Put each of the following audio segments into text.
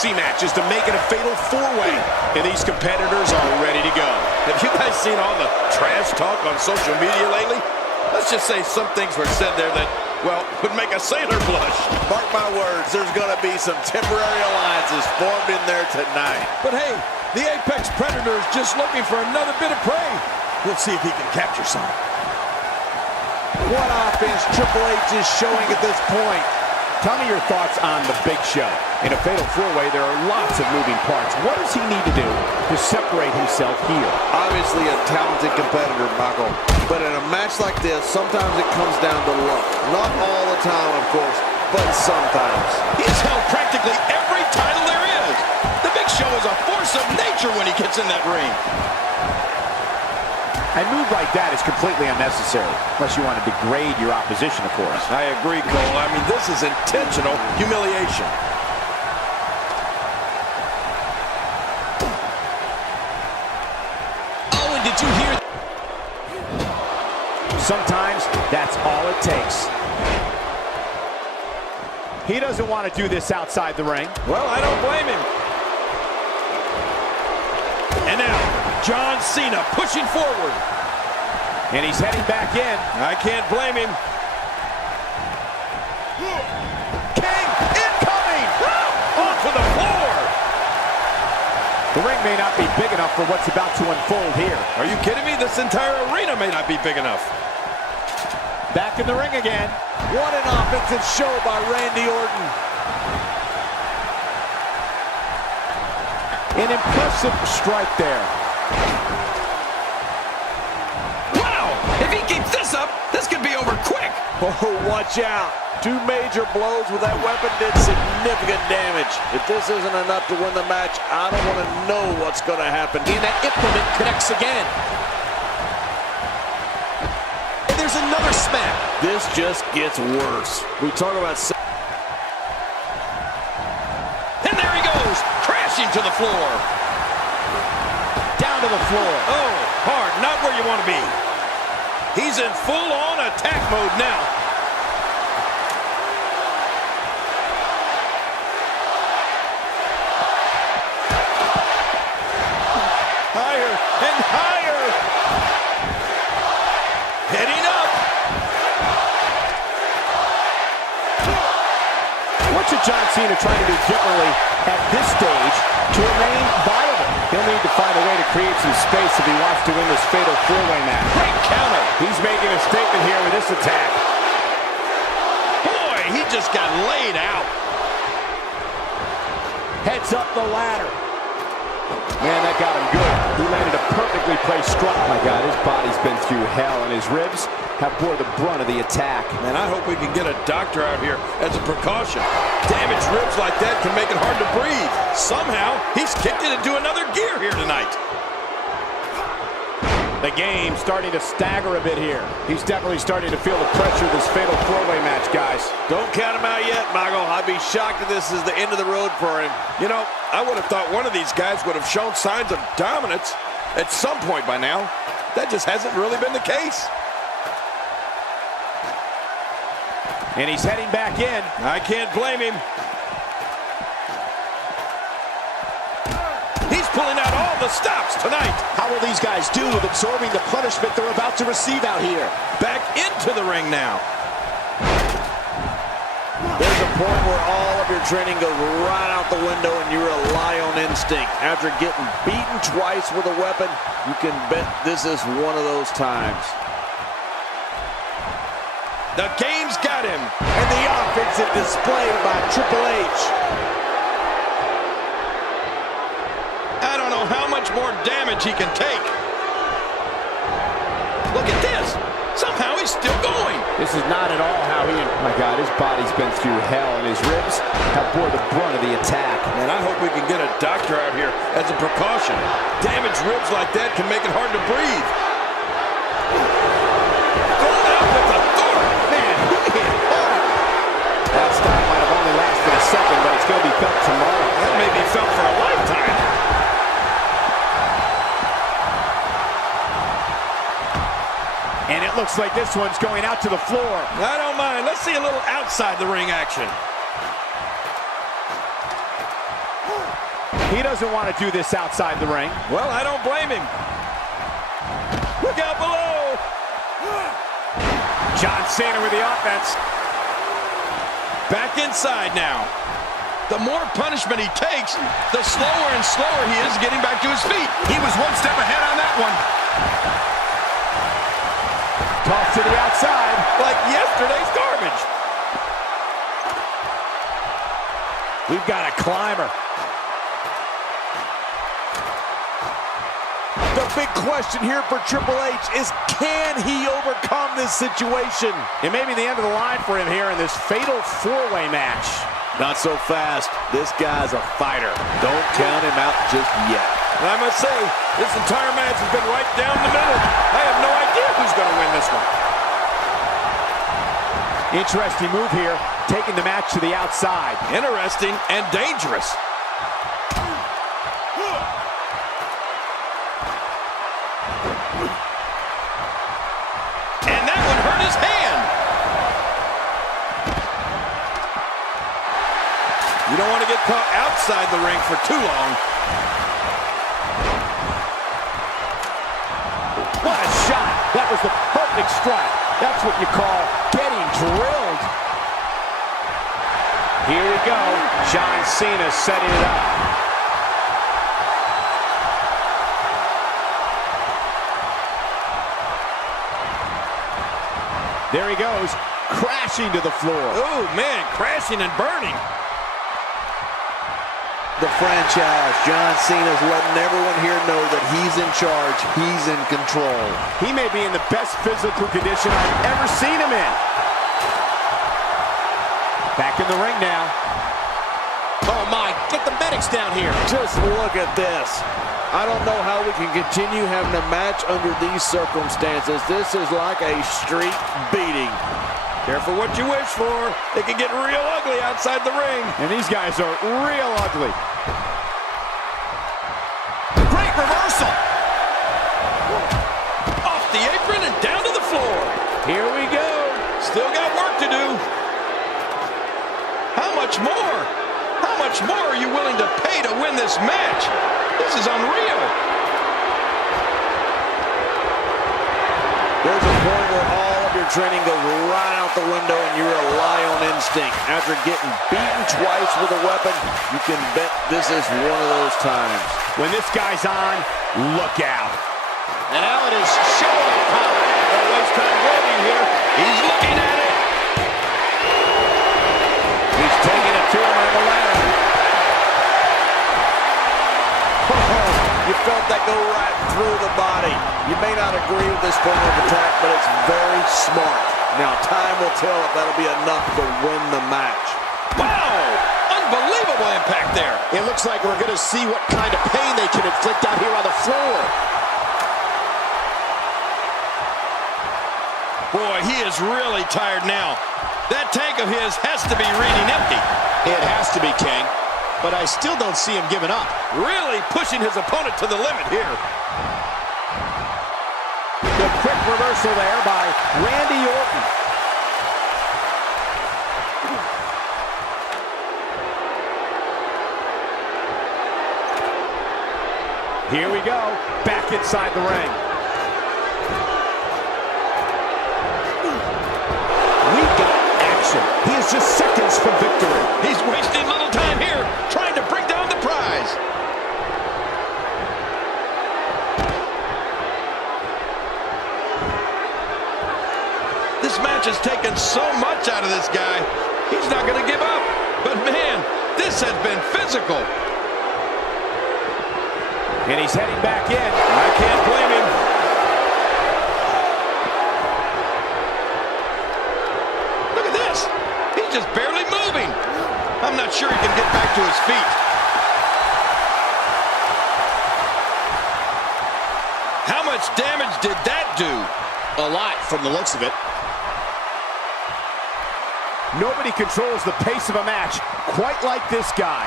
boxing match is to make it a fatal four-way, and these competitors are ready to go. Have you guys seen all the trash talk on social media lately? Let's just say some things were said there that, well, would make a sailor blush. Mark my words, there's going to be some temporary alliances formed in there tonight. But hey, the Apex Predator is just looking for another bit of prey. We'll see if he can capture some. What offense Triple H is showing at this point. Tell me your thoughts on the Big Show. In a fatal four-way, there are lots of moving parts. What does he need to do to separate himself here? Obviously a talented competitor, Michael. But in a match like this, sometimes it comes down to luck. Not all the time, of course, but sometimes. He's held practically every title there is. The Big Show is a force of nature when he gets in that ring. A move like that is completely unnecessary, unless you want to degrade your opposition, of course. I agree, Cole. I mean, this is intentional humiliation. Oh, and did you hear? Sometimes that's all it takes. He doesn't want to do this outside the ring. Well, I don't blame him. And now, John Cena pushing forward. And he's heading back in. I can't blame him. King incoming! Onto the floor! The ring may not be big enough for what's about to unfold here. Are you kidding me? This entire arena may not be big enough. Back in the ring again. What an offensive show by Randy Orton. An impressive strike there. Wow! If he keeps this up, this could be over quick. Oh, watch out. Two major blows with that weapon did significant damage. If this isn't enough to win the match, I don't want to know what's going to happen. And that implement connects again. And there's another smack. This just gets worse. We talk about... And there he goes, crashing to the floor. Down to the floor. Oh, hard, not where you want to be. He's in full-on attack mode now. Higher and higher. Heading up. What's John Cena trying to do differently at this stage to remain viable? He'll need to find a way to create some space if he wants to win this fatal four-way match. Great counter. He's making a statement here with this attack. Boy, he just got laid out. Heads up the ladder. Man, that got him good. He landed a perfectly placed strike. My God, his body's been through hell, and his ribs have bore the brunt of the attack. Man, I hope we can get a doctor out here as a precaution. Damaged ribs like that can make it hard to breathe. Somehow, he's kicked it into another gear here tonight. The game starting to stagger a bit here. He's definitely starting to feel the pressure of this fatal four-way match, guys. Don't count him out yet, Michael. I'd be shocked if this is the end of the road for him. You know, I would have thought one of these guys would have shown signs of dominance at some point by now. That just hasn't really been the case. And he's heading back in. I can't blame him. He's pulling out all the stops tonight. How will these guys do with absorbing the punishment they're about to receive out here? Back into the ring now. There's a point where all of your training goes right out the window and you rely on instinct. After getting beaten twice with a weapon, you can bet this is one of those times. The game's got him. And the offensive display by Triple H. I don't know how much more damage he can take. Look at this. Somehow he's still going. This is not at all how he... My God, his body's been through hell, and his ribs have bore the brunt of the attack. And I hope we can get a doctor out here as a precaution. Damaged ribs like that can make it hard to breathe. Going out with authority. Man, he hit hard. That stop might have only lasted a second, but it's going to be felt tomorrow. That may be felt for a lifetime. And it looks like this one's going out to the floor. I don't mind. Let's see a little outside the ring action. He doesn't want to do this outside the ring. Well, I don't blame him. Look out below. John Cena with the offense. Back inside now. The more punishment he takes, the slower and slower he is getting back to his feet. He was one step ahead on that one. Toss to the outside. Like yesterday's garbage. We've got a climber. The big question here for Triple H is, can he overcome this situation? It may be the end of the line for him here in this fatal four-way match. Not so fast. This guy's a fighter. Don't count him out just yet. And I must say, this entire match has been right down the middle. I have no idea who's going to win this one. Interesting move here, taking the match to the outside. Interesting and dangerous. And that one hurt his hand. You don't want to get caught outside the ring for too long. What a shot. That was the perfect strike. That's what you call getting drilled. Here we go. John Cena setting it up. There he goes, crashing to the floor. Oh, man, crashing and burning. The franchise, John Cena's letting everyone here know that he's in charge, he's in control. He may be in the best physical condition I've ever seen him in. Back in the ring now. Oh my, get the medics down here. Just look at this. I don't know how we can continue having a match under these circumstances. This is like a street beating. Careful what you wish for. It can get real ugly outside the ring. And these guys are real ugly. Great reversal. Off the apron and down to the floor. Here we go. Still got work to do. How much more? How much more are you willing to pay to win this match? This is unreal. There's a point where all of your training goes right out the window and you rely on instinct. After getting beaten twice with a weapon, you can bet this is one of those times. When this guy's on, look out. And now it is showing time. Don't waste time waiting here. He's looking at it. He's taking it to him on the ladder. You felt that go right through the body. You may not agree with this form of attack, but it's very smart. Now, time will tell if that'll be enough to win the match. Wow! Unbelievable impact there. It looks like we're going to see what kind of pain they can inflict out here on the floor. Boy, he is really tired now. That tank of his has to be reading empty. It has to be, King. But I still don't see him giving up. Really pushing his opponent to the limit here. The quick reversal there by Randy Orton. Here we go, back inside the ring. We got action. He is just seconds from victory. He's wasting little time here, trying to bring down the prize. This match has taken so much out of this guy. He's not going to give up. But man, this has been physical. And he's heading back in. I can't blame him. Look at this. He's just barely moving. I'm not sure he can get back to his feet. How much damage did that do? A lot from the looks of it. Nobody controls the pace of a match quite like this guy.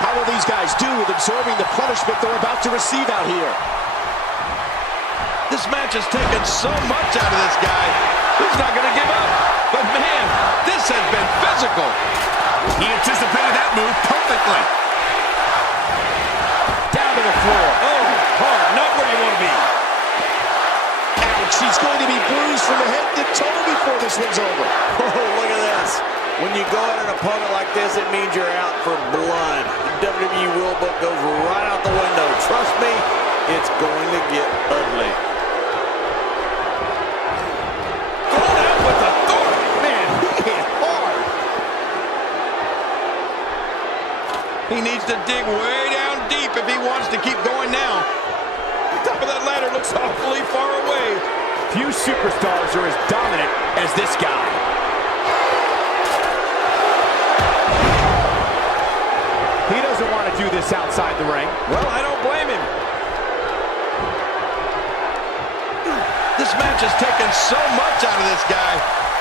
How will these guys do with absorbing the punishment they're about to receive out here? This match has taken so much out of this guy. He's not going to give up. But man, this has been physical. He anticipated that move perfectly. the floor. Oh, hard, not where you want to be. Ouch, he's going to be bruised from the head to toe before this one's over. Oh, look at this. When you go at an opponent like this, it means you're out for blood. The WWE rulebook goes right out the window. Trust me, it's going to get ugly. Going out with authority. Man, he hit hard. He needs to dig way down deep if he wants to keep going now. The top of that ladder looks awfully far away. Few superstars are as dominant as this guy. He doesn't want to do this outside the ring. Well, I don't blame him. This match has taken so much out of this guy.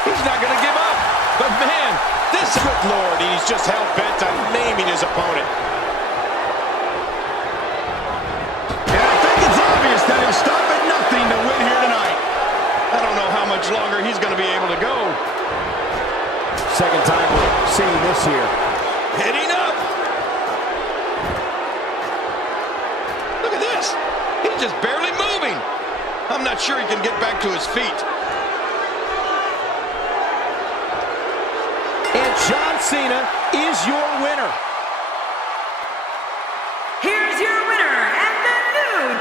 He's not going to give up. But man, this... Good Lord, he's just hell-bent on maiming his opponent. And I think it's obvious that he'll stop at nothing to win here tonight. I don't know how much longer he's going to be able to go. Second time we're seeing this here. Heading up. Look at this. He's just barely moving. I'm not sure he can get back to his feet. And John Cena is your winner. Here's your winner and the new